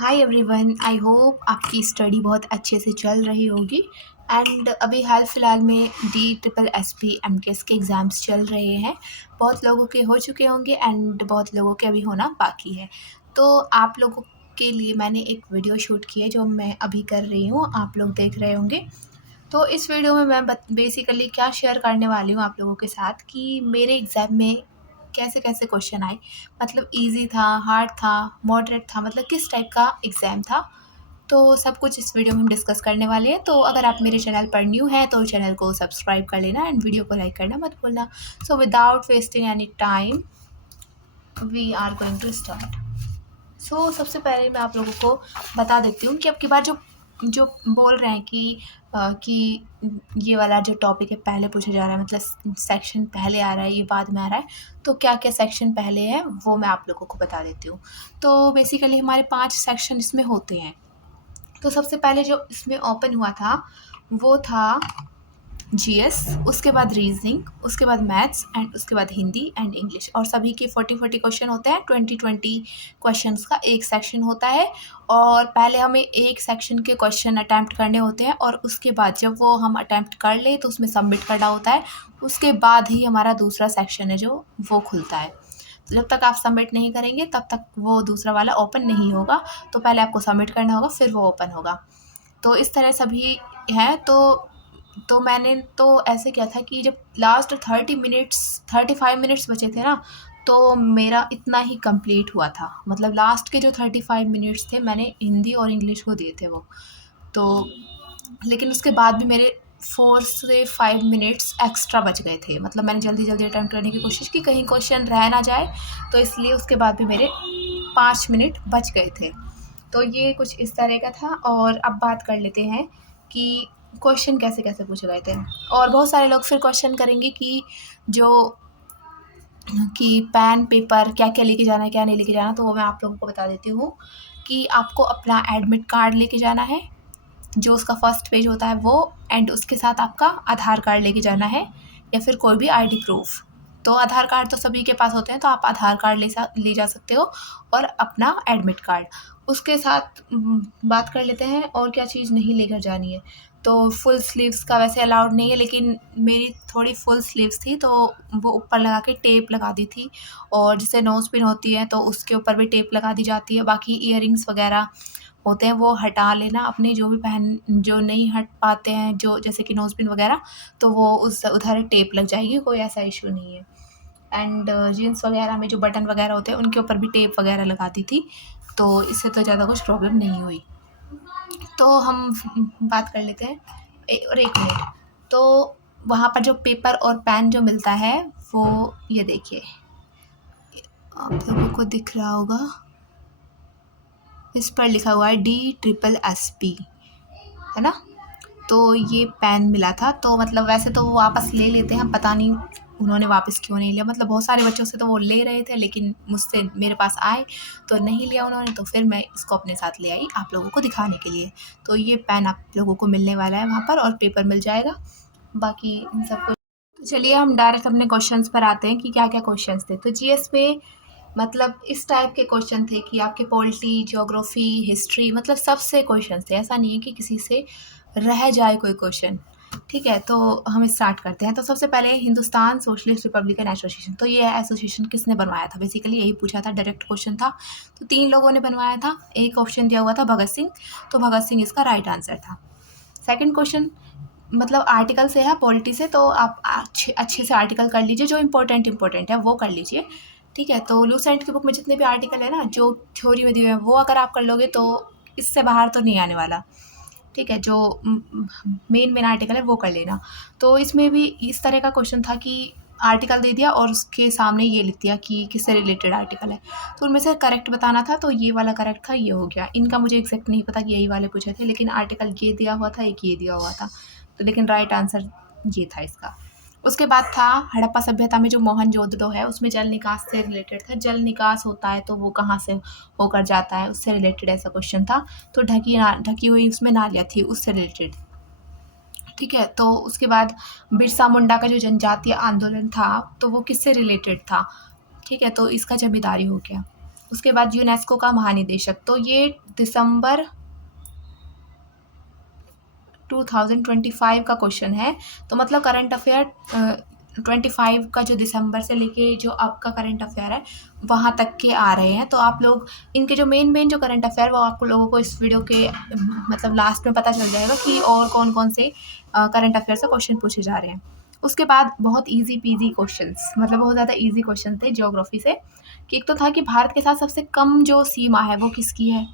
Hi everyone, I hope आपकी study बहुत अच्छे से चल रही होगी। एंड अभी हाल फिलहाल में DSSS के एग्ज़ाम्स चल रहे हैं। बहुत लोगों के हो चुके होंगे एंड बहुत लोगों के अभी होना बाकी है। तो आप लोगों के लिए मैंने एक वीडियो शूट की है जो मैं अभी कर रही हूँ, आप लोग देख रहे होंगे। तो इस वीडियो में मैं बेसिकली क्या शेयर करने वाली हूँ आप लोगों के साथ कि मेरे एग्ज़ाम में कैसे कैसे क्वेश्चन आए। मतलब इजी था, हार्ड था, मॉडरेट था, मतलब किस टाइप का एग्ज़ाम था। तो सब कुछ इस वीडियो में हम डिस्कस करने वाले हैं। तो अगर आप मेरे चैनल पर न्यू हैं तो चैनल को सब्सक्राइब कर लेना एंड वीडियो को लाइक करना मत भूलना। So without wasting any time we are going to start. सबसे पहले मैं आप लोगों को बता देती हूँ कि अब की बार जो जो बोल रहे हैं कि ये वाला जो टॉपिक है पहले पूछा जा रहा है, मतलब सेक्शन पहले आ रहा है, ये बाद में आ रहा है। तो क्या क्या सेक्शन पहले है वो मैं आप लोगों को बता देती हूँ। तो बेसिकली हमारे 5 सेक्शन इसमें होते हैं। तो सबसे पहले जो इसमें ओपन हुआ था वो था जीएस, उसके बाद रीजनिंग, उसके बाद मैथ्स एंड उसके बाद हिंदी एंड इंग्लिश। और सभी के 40-40 क्वेश्चन होते हैं। 20-20 क्वेश्चंस का एक सेक्शन होता है। और पहले हमें एक सेक्शन के क्वेश्चन अटैम्प्ट करने होते हैं और उसके बाद जब वो हम अटैम्प्ट कर ले तो उसमें सबमिट करना होता है। उसके बाद ही हमारा दूसरा सेक्शन है जो वो खुलता है। तो जब तक आप सबमिट नहीं करेंगे तब तक वो दूसरा वाला ओपन नहीं होगा। तो पहले आपको सबमिट करना होगा, फिर वो ओपन होगा। तो इस तरह सभी है। तो मैंने तो ऐसे किया था कि जब लास्ट 35 मिनट्स बचे थे ना, तो मेरा इतना ही कंप्लीट हुआ था। मतलब लास्ट के जो 35 मिनट्स थे मैंने हिंदी और इंग्लिश को दिए थे वो। तो लेकिन उसके बाद भी मेरे 4 से 5 मिनट्स एक्स्ट्रा बच गए थे। मतलब मैंने जल्दी जल्दी अटेम्प्ट करने की कोशिश की, कहीं क्वेश्चन रह ना जाए, तो इसलिए उसके बाद भी मेरे 5 मिनट बच गए थे। तो ये कुछ इस तरह का था। और अब बात कर लेते हैं कि क्वेश्चन कैसे कैसे पूछे गए थे। और बहुत सारे लोग फिर क्वेश्चन करेंगे कि जो कि पेन पेपर क्या क्या लेके जाना है, क्या नहीं लेके जाना। तो वो मैं आप लोगों को बता देती हूँ कि आपको अपना एडमिट कार्ड लेके जाना है, जो उसका फर्स्ट पेज होता है वो, एंड उसके साथ आपका आधार कार्ड लेके जाना है या फिर कोई भी आईडी प्रूफ। तो आधार कार्ड तो सभी के पास होते हैं, तो आप आधार कार्ड ले जा सकते हो और अपना एडमिट कार्ड उसके साथ। बात कर लेते हैं और क्या चीज़ नहीं लेकर जानी है। तो फुल स्लीव्स का वैसे अलाउड नहीं है, लेकिन मेरी थोड़ी फुल स्लीव्स थी तो वो ऊपर लगा के टेप लगा दी थी। और जैसे नोज पिन होती है तो उसके ऊपर भी टेप लगा दी जाती है। बाकी ईयरिंग्स वगैरह होते हैं वो हटा लेना अपने, जो भी जो नहीं हट पाते हैं, जो जैसे कि नोज पिन वगैरह, तो वो उस उधर टेप लग जाएगी, कोई ऐसा इशू नहीं है। एंड जीन्स वगैरह में जो बटन वगैरह होते हैं उनके ऊपर भी टेप वगैरह लगा दी थी। तो इससे तो ज़्यादा कुछ प्रॉब्लम नहीं हुई। तो हम बात कर लेते हैं और एक मिनट। तो वहाँ पर जो पेपर और पेन जो मिलता है वो ये देखिए, आप लोगों को दिख रहा होगा, इस पर लिखा हुआ है DSSS है ना। तो ये पेन मिला था। तो मतलब वैसे तो वो वापस ले लेते हैं, पता नहीं उन्होंने वापस क्यों नहीं लिया। मतलब बहुत सारे बच्चों से तो वो ले रहे थे, लेकिन मुझसे मेरे पास आए तो नहीं लिया उन्होंने। तो फिर मैं इसको अपने साथ ले आई आप लोगों को दिखाने के लिए। तो ये पेन आप लोगों को मिलने वाला है वहाँ पर, और पेपर मिल जाएगा। बाकी इन सब कुछ। तो चलिए हम डायरेक्ट अपने क्वेश्चंस पर आते हैं कि क्या क्या क्वेश्चंस थे। तो जीएस में मतलब इस टाइप के क्वेश्चन थे कि आपके पॉलिटी, ज्योग्राफी, हिस्ट्री, मतलब सबसे क्वेश्चन थे। ऐसा नहीं है कि किसी से रह जाए कोई क्वेश्चन। ठीक है, तो हम स्टार्ट करते हैं। तो सबसे पहले हिंदुस्तान सोशलिस्ट रिपब्लिकन एसोसिएशन। तो ये एसोसिएशन किसने बनवाया था, बेसिकली यही पूछा था, डायरेक्ट क्वेश्चन था। तो 3 लोगों ने बनवाया था। एक ऑप्शन दिया हुआ था भगत सिंह, तो भगत सिंह इसका राइट आंसर था। सेकंड क्वेश्चन मतलब आर्टिकल से है, पॉलिटी से, तो आप अच्छे अच्छे से आर्टिकल कर लीजिए, जो इम्पोर्टेंट है वो कर लीजिए। ठीक है, तो लूसेंट की बुक में जितने भी आर्टिकल है ना, जो थ्योरी में दिए हुए हैं, वो अगर आप कर लोगे तो इससे बाहर तो नहीं आने वाला। ठीक है, जो मेन आर्टिकल है वो कर लेना। तो इसमें भी इस तरह का क्वेश्चन था कि आर्टिकल दे दिया और उसके सामने ये लिख दिया कि किससे रिलेटेड आर्टिकल है। तो उनमें से करेक्ट बताना था, तो ये वाला करेक्ट था, ये हो गया। इनका मुझे एग्जैक्ट नहीं पता कि यही वाले पूछे थे, लेकिन आर्टिकल ये दिया हुआ था, एक ये दिया हुआ था। तो लेकिन राइट आंसर ये था इसका। उसके बाद था हड़प्पा सभ्यता में जो मोहनजोदड़ो है, उसमें जल निकास से रिलेटेड था। जल निकास होता है तो वो कहाँ से होकर जाता है, उससे रिलेटेड ऐसा क्वेश्चन था। तो ढकी हुई उसमें नालियाँ थी, उससे रिलेटेड। ठीक है, तो उसके बाद बिरसा मुंडा का जो जनजातीय आंदोलन था, तो वो किससे रिलेटेड था। ठीक है, तो इसका जमींदारी हो गया। उसके बाद यूनेस्को का महानिदेशक, तो ये दिसंबर 2025 का क्वेश्चन है। तो मतलब करंट अफेयर 25 का जो दिसंबर से लेके जो आपका करंट अफेयर है वहाँ तक के आ रहे हैं। तो आप लोग इनके जो मेन जो करंट अफेयर वो आपको लोगों को इस वीडियो के मतलब लास्ट में पता चल जाएगा कि और कौन कौन से करंट अफेयर से क्वेश्चन पूछे जा रहे हैं। उसके बाद बहुत ईजी पीजी क्वेश्चंस, मतलब बहुत ज़्यादा ईजी क्वेश्चन थे ज्योग्राफी से, कि एक तो था कि भारत के साथ सबसे कम जो सीमा है वो किसकी है,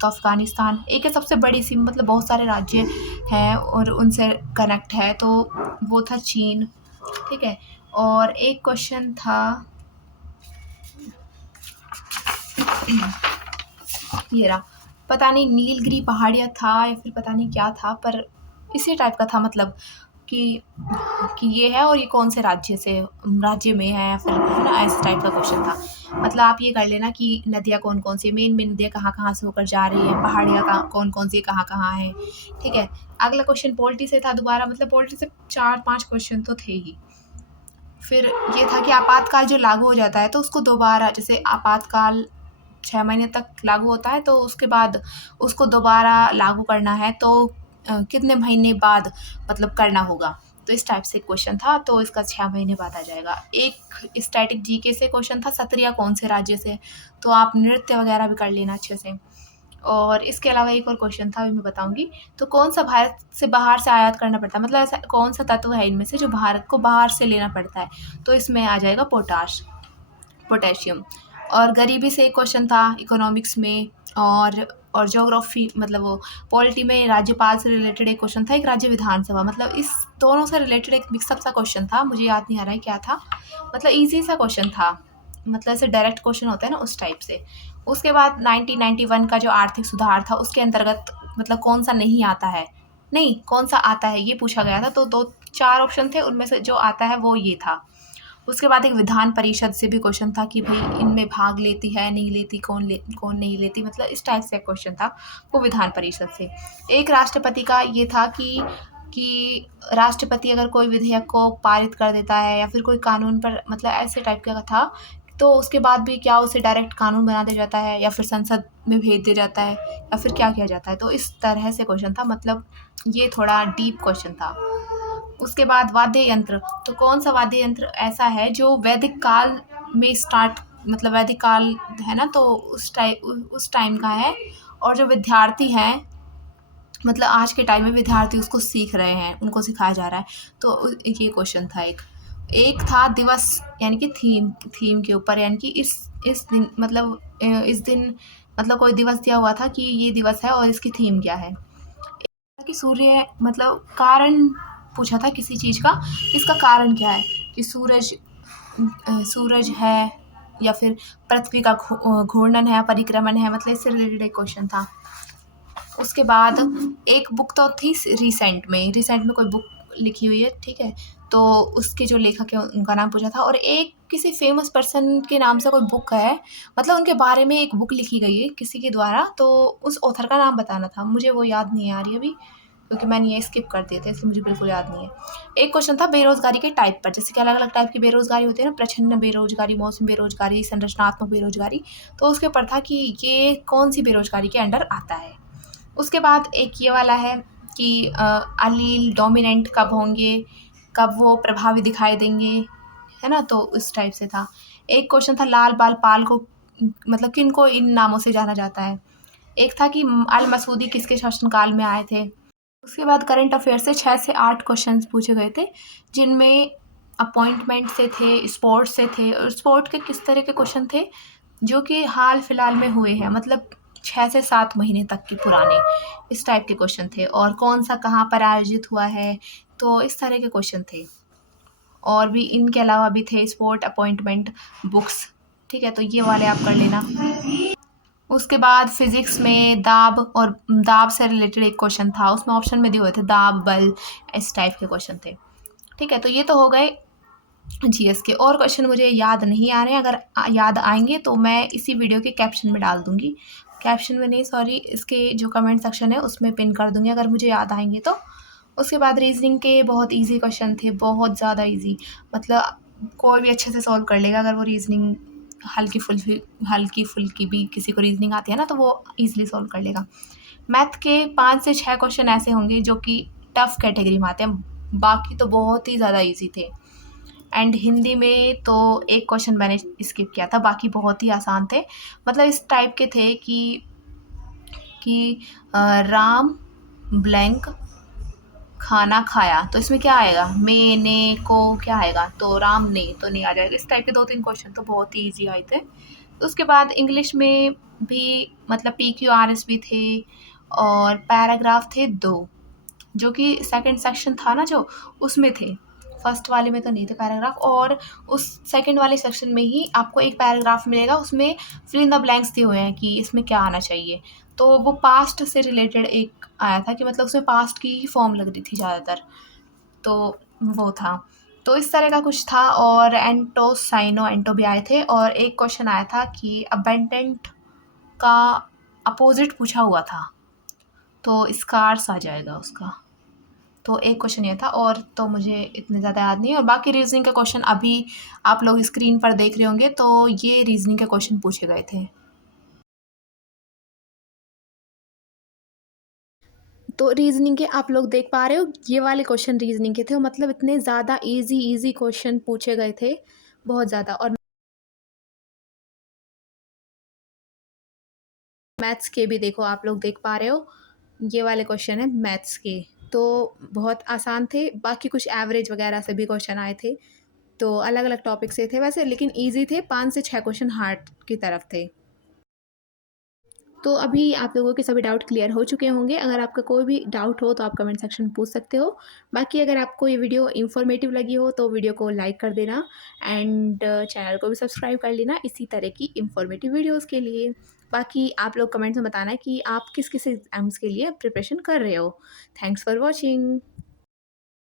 तो अफ़गानिस्तान। एक है सबसे बड़ी सीमा, मतलब बहुत सारे राज्य हैं और उनसे कनेक्ट है, तो वो था चीन, ठीक है। और एक क्वेश्चन था ये रहा, पता नहीं नीलगिरी पहाड़ियाँ था या फिर पता नहीं क्या था, पर इसी टाइप का था, मतलब कि ये है और ये कौन से राज्य में है या फिर है ना, इस टाइप का क्वेश्चन था। मतलब आप ये कर लेना कि नदियाँ कौन कौन सी, मेन नदियाँ कहाँ कहाँ से होकर जा रही हैं, पहाड़ियाँ कौन कौन सी कहाँ कहाँ हैं, ठीक है। अगला क्वेश्चन पॉलिटी से था दोबारा, मतलब पॉलिटी से 4-5 क्वेश्चन तो थे ही। फिर ये था कि आपातकाल जो लागू हो जाता है तो उसको दोबारा, जैसे आपातकाल 6 महीने तक लागू होता है तो उसके बाद उसको दोबारा लागू करना है तो कितने महीने बाद मतलब करना होगा, तो इस टाइप से क्वेश्चन था, तो इसका 6 महीने बाद आ जाएगा। एक स्टैटिक जीके से क्वेश्चन था, सत्रिया कौन से राज्य से, तो आप नृत्य वगैरह भी कर लेना अच्छे से। और इसके अलावा एक और क्वेश्चन था, अभी मैं बताऊंगी। तो कौन सा भारत से बाहर से आयात करना पड़ता है, मतलब ऐसा कौन सा तत्व है इनमें से जो भारत को बाहर से लेना पड़ता है, तो इसमें आ जाएगा पोटेशियम। और गरीबी से एक क्वेश्चन था इकोनॉमिक्स में, और ज्योग्राफी मतलब वो पॉलिटी में राज्यपाल से रिलेटेड एक क्वेश्चन था, एक राज्य विधानसभा, मतलब इस दोनों से रिलेटेड एक मिक्सअप सा क्वेश्चन था, मुझे याद नहीं आ रहा है क्या था, मतलब ईजी सा क्वेश्चन था, मतलब ऐसे डायरेक्ट क्वेश्चन होता है ना उस टाइप से। उसके बाद 1991 का जो आर्थिक सुधार था उसके अंतर्गत मतलब कौन सा नहीं आता है, नहीं कौन सा आता है ये पूछा गया था, तो 2-4 ऑप्शन थे, उनमें से जो आता है वो ये था। उसके बाद एक विधान परिषद से भी क्वेश्चन था कि भाई इनमें भाग लेती है नहीं लेती, कौन नहीं लेती, मतलब इस टाइप से क्वेश्चन था, वो विधान परिषद से। एक राष्ट्रपति का ये था कि राष्ट्रपति अगर कोई विधेयक को पारित कर देता है या फिर कोई कानून पर, मतलब ऐसे टाइप का था, तो उसके बाद भी क्या उसे डायरेक्ट कानून बना दिया जाता है या फिर संसद में भेज दिया जाता है या फिर क्या किया जाता है, तो इस तरह से क्वेश्चन था, मतलब ये थोड़ा डीप क्वेश्चन था। उसके बाद वाद्य यंत्र, तो कौन सा वाद्य यंत्र ऐसा है जो वैदिक काल में स्टार्ट, मतलब वैदिक काल है ना, तो उस टाइम का है, और जो विद्यार्थी हैं मतलब आज के टाइम में विद्यार्थी उसको सीख रहे हैं, उनको सिखाया जा रहा है, तो ये क्वेश्चन था। एक था दिवस, यानी कि थीम के ऊपर, यानी कि इस दिन मतलब इस दिन मतलब कोई दिवस दिया हुआ था कि ये दिवस है और इसकी थीम क्या है। कि सूर्य मतलब कारण पूछा था किसी चीज़ का, इसका कारण क्या है, कि सूरज है या फिर पृथ्वी का घूर्णन है, परिक्रमण है, मतलब इससे रिलेटेड एक क्वेश्चन था। उसके बाद एक बुक तो थी रिसेंट में कोई बुक लिखी हुई है, ठीक है, तो उसके जो लेखक है उनका नाम पूछा था, और एक किसी फेमस पर्सन के नाम से कोई बुक है, मतलब उनके बारे में एक बुक लिखी गई है किसी के द्वारा, तो उस ऑथर का नाम बताना था, मुझे वो याद नहीं आ रही अभी क्योंकि मैंने ये स्किप कर दिए थे, इसलिए मुझे बिल्कुल याद नहीं है। एक क्वेश्चन था बेरोजगारी के टाइप पर, जैसे कि अलग अलग टाइप की बेरोजगारी होती है ना, प्रच्छन्न बेरोजगारी, मौसमी बेरोजगारी, संरचनात्मक बेरोजगारी, तो उसके ऊपर था कि ये कौन सी बेरोजगारी के अंडर आता है। उसके बाद एक ये वाला है कि अलील डोमिनेंट कब होंगे, कब वो प्रभावी दिखाई देंगे, है ना, तो इस टाइप से था। एक क्वेश्चन था लाल बाल पाल को मतलब किन को इन नामों से जाना जाता है। एक था कि अल मसूदी किसके शासनकाल में आए थे। उसके बाद करंट अफेयर से 6 से 8 क्वेश्चंस पूछे गए थे, जिनमें अपॉइंटमेंट से थे, स्पोर्ट्स से थे, और स्पोर्ट के किस तरह के क्वेश्चन थे जो कि हाल फिलहाल में हुए हैं, मतलब 6 से 7 महीने तक के पुराने, इस टाइप के क्वेश्चन थे, और कौन सा कहाँ पर आयोजित हुआ है, तो इस तरह के क्वेश्चन थे। और भी इनके अलावा भी थे स्पोर्ट अपॉइंटमेंट बुक्स, ठीक है, तो ये वाले आप कर लेना। उसके बाद फिजिक्स में दाब से रिलेटेड एक क्वेश्चन था, उसमें ऑप्शन में दिए हुए थे दाब, बल, इस टाइप के क्वेश्चन थे, ठीक है। तो ये तो हो गए जीएस के, और क्वेश्चन मुझे याद नहीं आ रहे हैं, अगर याद आएंगे तो मैं इसी वीडियो के कैप्शन में डाल दूंगी, कैप्शन में नहीं सॉरी, इसके जो कमेंट सेक्शन है उसमें पिन कर दूंगी अगर मुझे याद आएंगे तो। उसके बाद रीजनिंग के बहुत इजी क्वेश्चन थे, बहुत ज़्यादा इजी, मतलब कोई भी अच्छे से सॉल्व कर लेगा अगर वो रीजनिंग हल्की फुल्की भी किसी को रीजनिंग आती है ना, तो वो इजीली सॉल्व कर लेगा। मैथ के 5 से 6 क्वेश्चन ऐसे होंगे जो कि टफ कैटेगरी में आते हैं, बाकी तो बहुत ही ज़्यादा इजी थे। एंड हिंदी में तो एक क्वेश्चन मैंने स्किप किया था, बाकी बहुत ही आसान थे। मतलब इस टाइप के थे कि राम ब्लैंक खाना खाया, तो इसमें क्या आएगा, मे ने को क्या आएगा, तो राम ने, तो नहीं आ जाएगा। इस टाइप के 2-3 क्वेश्चन तो बहुत ही ईज़ी आए थे। तो उसके बाद इंग्लिश में भी मतलब पीक्यूआरएस भी थे और पैराग्राफ थे 2, जो कि सेकंड सेक्शन था ना जो, उसमें थे। फर्स्ट वाले में तो नहीं थे पैराग्राफ, और उस सेकंड वाले सेक्शन में ही आपको एक पैराग्राफ मिलेगा, उसमें फिल इन द ब्लैंक्स दिए हुए हैं कि इसमें क्या आना चाहिए। तो वो पास्ट से रिलेटेड एक आया था कि मतलब उसमें पास्ट की ही फॉर्म लग रही थी ज़्यादातर, तो वो था। तो इस तरह का कुछ था, और एंटो साइनो एंटो भी आए थे, और एक क्वेश्चन आया था कि अबेंडेंट का अपोजिट पूछा हुआ था, तो स्कार्स आ जाएगा उसका। तो एक क्वेश्चन ये था, और तो मुझे इतने ज़्यादा याद नहीं है। और बाकी रीजनिंग के क्वेश्चन अभी आप लोग स्क्रीन पर देख रहे होंगे, तो ये रीजनिंग के क्वेश्चन पूछे गए थे। तो रीजनिंग के आप लोग देख पा रहे हो, ये वाले क्वेश्चन रीजनिंग के थे, मतलब इतने ज़्यादा इजी इजी क्वेश्चन पूछे गए थे, बहुत ज़्यादा। और मैथ्स के भी देखो, आप लोग देख पा रहे हो, ये वाले क्वेश्चन है मैथ्स के, तो बहुत आसान थे। बाकी कुछ एवरेज वगैरह से भी क्वेश्चन आए थे, तो अलग अलग टॉपिक से थे वैसे, लेकिन ईजी थे। 5 से 6 क्वेश्चन हार्ड की तरफ थे। तो अभी आप लोगों के सभी डाउट क्लियर हो चुके होंगे। अगर आपका कोई भी डाउट हो तो आप कमेंट सेक्शन में पूछ सकते हो। बाकी अगर आपको ये वीडियो इन्फॉर्मेटिव लगी हो तो वीडियो को लाइक कर देना, एंड चैनल को भी सब्सक्राइब कर लेना इसी तरह की इन्फॉर्मेटिव वीडियोज़ के लिए। बाकी आप लोग कमेंट्स में बताना कि आप किस किस एग्ज़ाम्स के लिए प्रिपरेशन कर रहे हो। Thanks for watching.